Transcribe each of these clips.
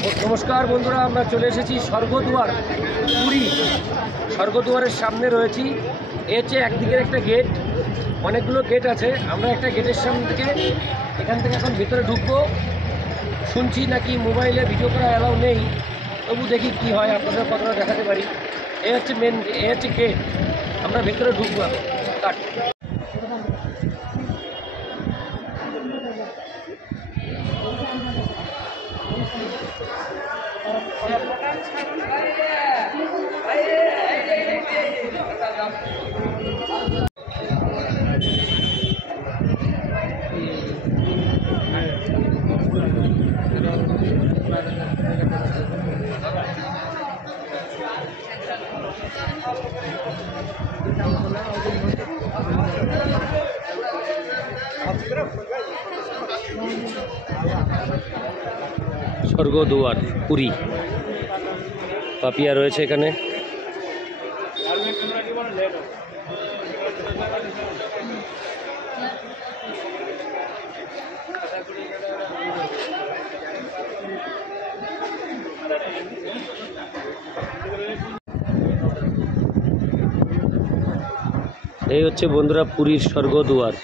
নমস্কার বন্ধুরা, আমরা চলে এসেছি স্বর্গদুয়ার পুরী। স্বর্গদুয়ারের সামনে রয়েছি। একদিকের একটা গেট, অনেকগুলো গেট আছে। আমরা একটা গেটের সামনে থেকে এখান থেকে এখন ভিতরে ঢুকবো। শুনছি নাকি মোবাইলে ভিডিও করা অ্যালাউ নেই, তবু দেখি কি হয়, আপনাদের কতটা দেখাতে পারি। Main gate. আমরা ভিতরে ঢুকবো এখন। কাট। স্বর্গদুয়ার পুরী। পাপিয়া রয়েছে এখানে। এই হচ্ছে বন্ধুরা পুরীর স্বর্গদুয়ার।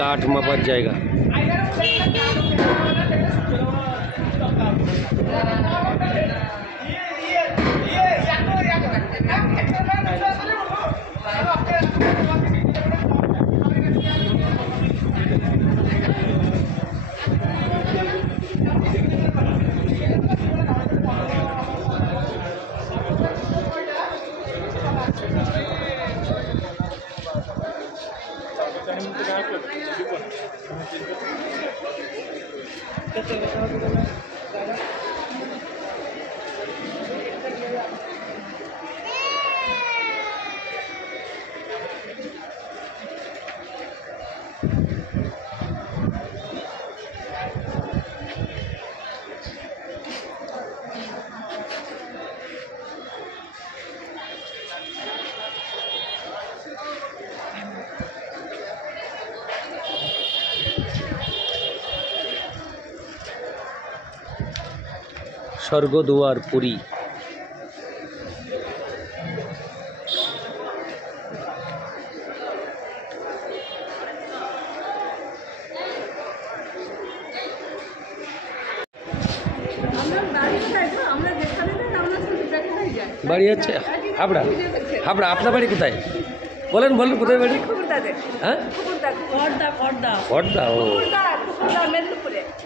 কাঠ মাপার জায়গা। স্বর্গদুয়ার পুরী। বাড়ি হচ্ছে হাবড়া। হাবড়া। আপনার বাড়ি কোথায়? বলেন বলেন, কোথায় বাড়ি? হ্যাঁ, খড়দা। ও,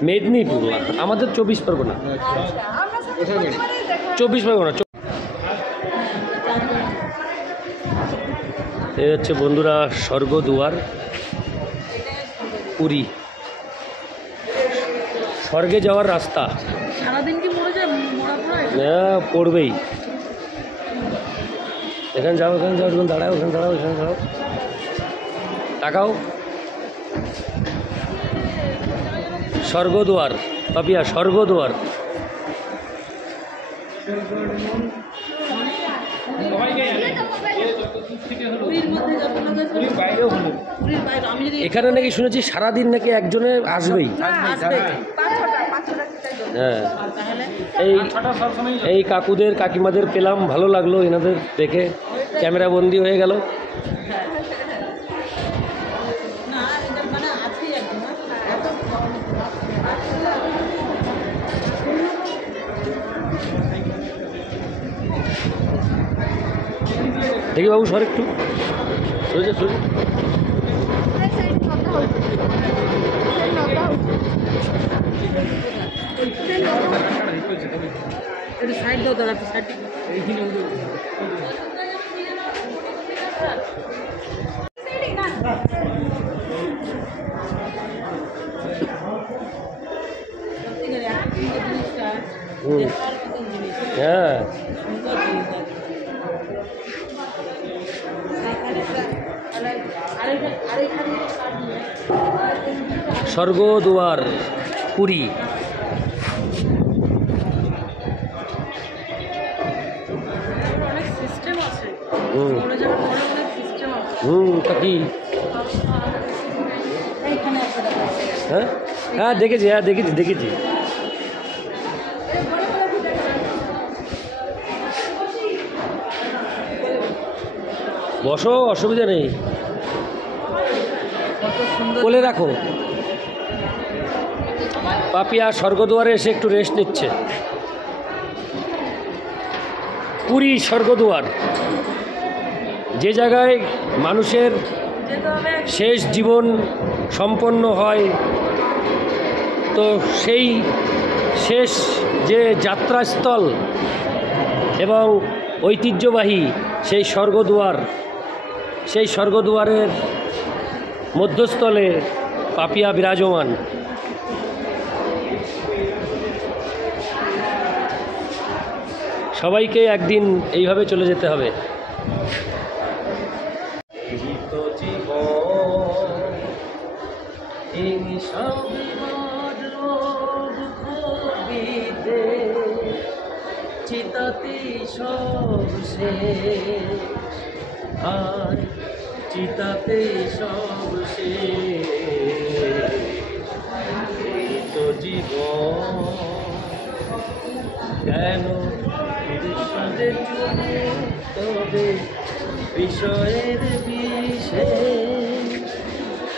মেদিনীপুর। আমাদের 24 পরগনা। 24 পরগনা। এই হচ্ছে বন্ধুরা স্বর্গদুয়ার পুরী। স্বর্গে যাওয়ার রাস্তা। হ্যাঁ, পড়বেই। এখানে যাও, এখানে যাও, এখানে দাঁড়াও, এখানে দাঁড়াও, এখানে দাঁড়াও, তাকাও। স্বর্গদুয়ার পাপিয়া, স্বর্গদুয়ার। এখানে নাকি শুনেছি সারাদিন নাকি একজনে আসবেই। হ্যাঁ, এই কাকুদের কাকিমাদের পেলাম, ভালো লাগলো এনাদের দেখে। ক্যামেরা বন্দি হয়ে গেল। দেখি বাবু, সর একটু সরে সরে। সাইড দাও দাদা, সাইড। হ্যাঁ, স্বর্গদুয়ার পুরী। তা কি? হ্যাঁ হ্যাঁ দেখেছি, দেখেছি। বসো, অসুবিধা নেই, কোলে রাখো। পাপিয়া স্বর্গদুয়ারে এসে একটু রেস্ট নিচ্ছে। পুরী স্বর্গদুয়ার, যে জায়গায় মানুষের শেষ জীবন সম্পন্ন হয়, তো সেই শেষ যে যাত্রাস্থল এবং ঐতিহ্যবাহী সেই স্বর্গদুয়ার, সেই স্বর্গদুয়ারের মধ্যস্থলে পাপিয়া বিরাজমান। সবাইকে একদিন এইভাবে চলে যেতে হবে। চিতাতে সব শেষ, আর চিতাতে সব শেষ, এই তো জীবন। কেন বিশ্বজে চলে তবে বিষয়ের বিশেষ,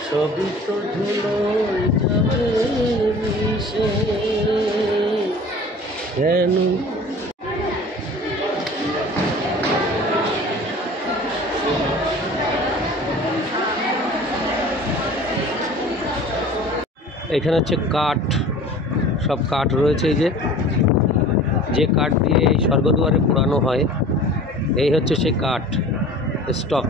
সবই তো ধুলোয় যাবে মিশে। কেন এখানে হচ্ছে কাঠ, সব কাঠ রয়েছে। এই যে কাঠ দিয়ে এই স্বর্গদুয়ারে পোড়ানো হয়, এই হচ্ছে সেই কাঠ স্টক।